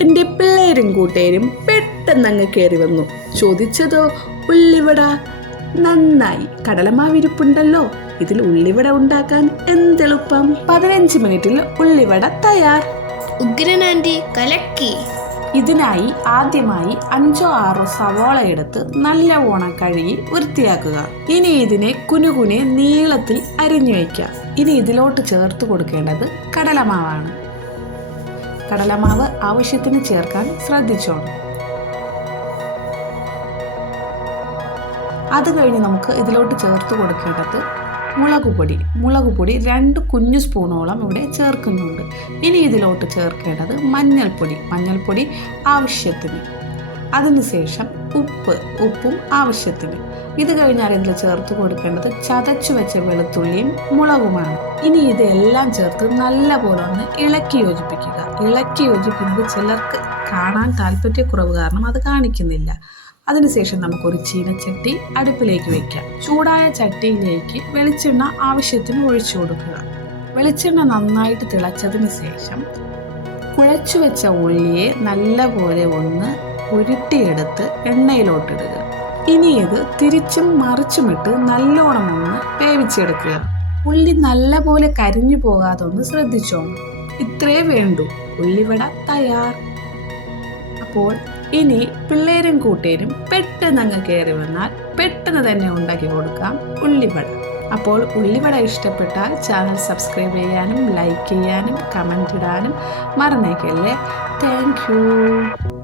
എന്റെ പിള്ളേരും കൂട്ടേരും പെട്ടെന്ന് അങ്ങ് കയറി വന്നു. ചോദിച്ചതോ ഉള്ളിവട നന്നായി. കടലമാവിരിപ്പുണ്ടല്ലോ. ഇതിൽ ഉള്ളിവട ഉണ്ടാക്കാൻ എന്തെളുപ്പം? പതിനഞ്ച് മിനിറ്റിൽ ഉള്ളിവട തയ്യാർ. ഉഗ്രനാന്റി കലക്കി. ഇതിനായി ആദ്യമായി അഞ്ചോ ആറോ സവോള എടുത്ത് നല്ല ഓണം കഴുകി വൃത്തിയാക്കുക. ഇനി ഇതിനെ കുനുകുനെ നീളത്തിൽ അരിഞ്ഞു വയ്ക്കുക. ഇനി ഇതിലോട്ട് ചേർത്ത് കൊടുക്കേണ്ടത് കടലമാവാണ്. കടലമാവ് ആവശ്യത്തിന് ചേർക്കാൻ ശ്രദ്ധിച്ചോണം അത് കഴിഞ്ഞ് നമുക്ക് ഇതിലോട്ട് ചേർത്ത് കൊടുക്കേണ്ടത് മുളക് പൊടി. മുളക് പൊടി രണ്ട് കുഞ്ഞു സ്പൂണോളം ഇവിടെ ചേർക്കുന്നുണ്ട്. ഇനി ഇതിലോട്ട് ചേർക്കേണ്ടത് മഞ്ഞൾപ്പൊടി. മഞ്ഞൾപ്പൊടി ആവശ്യത്തിന്. അതിനുശേഷം ഉപ്പ് ഉപ്പും ആവശ്യത്തിന്. ഇത് കഴിഞ്ഞാൽ ഇതിൽ ചേർത്ത് കൊടുക്കേണ്ടത് ചതച്ചു വെച്ച വെളുത്തുള്ളിയും മുളകുമാണ്. ഇനി ഇതെല്ലാം ചേർത്ത് നല്ലപോലെ ഒന്ന് ഇളക്കി യോജിപ്പിക്കുക. ഇളക്കി യോജിപ്പിക്കുന്നത് ചിലർക്ക് കാണാൻ താല്പര്യക്കുറവ് കാരണം അത് കാണിക്കുന്നില്ല. അതിനുശേഷം നമുക്കൊരു ചീനച്ചട്ടി അടുപ്പിലേക്ക് വെക്കാം. ചൂടായ ചട്ടിയിലേക്ക് വെളിച്ചെണ്ണ ആവശ്യത്തിന് ഒഴിച്ചു കൊടുക്കുക. വെളിച്ചെണ്ണ നന്നായിട്ട് തിളച്ചതിന് ശേഷം കുഴച്ചു വെച്ച ഉള്ളിയെ നല്ലപോലെ ഒന്ന് ഉരുട്ടിയെടുത്ത് എണ്ണയിലോട്ടിടുക. ഇനി ഇത് തിരിച്ചും മറിച്ചുമിട്ട് നല്ലോണം ഒന്ന് വേവിച്ചെടുക്കുക. ഉള്ളി നല്ലപോലെ കരിഞ്ഞു പോകാതെ ഒന്ന് ശ്രദ്ധിച്ചോ ഇത്രേ വേണ്ടൂ. ഉള്ളിവട തയ്യാർ. അപ്പോൾ ഇനി പിള്ളേരും കൂട്ടേരും പെട്ടെന്ന് അങ്ങ് കയറി വന്നാൽ പെട്ടെന്ന് തന്നെ ഉണ്ടാക്കി കൊടുക്കാം ഉള്ളിവട. അപ്പോൾ ഉള്ളിവട ഇഷ്ടപ്പെട്ടാൽ ചാനൽ സബ്സ്ക്രൈബ് ചെയ്യാനും ലൈക്ക് ചെയ്യാനും കമന്റ് ഇടാനും മറന്നേക്കല്ലേ. Thank you.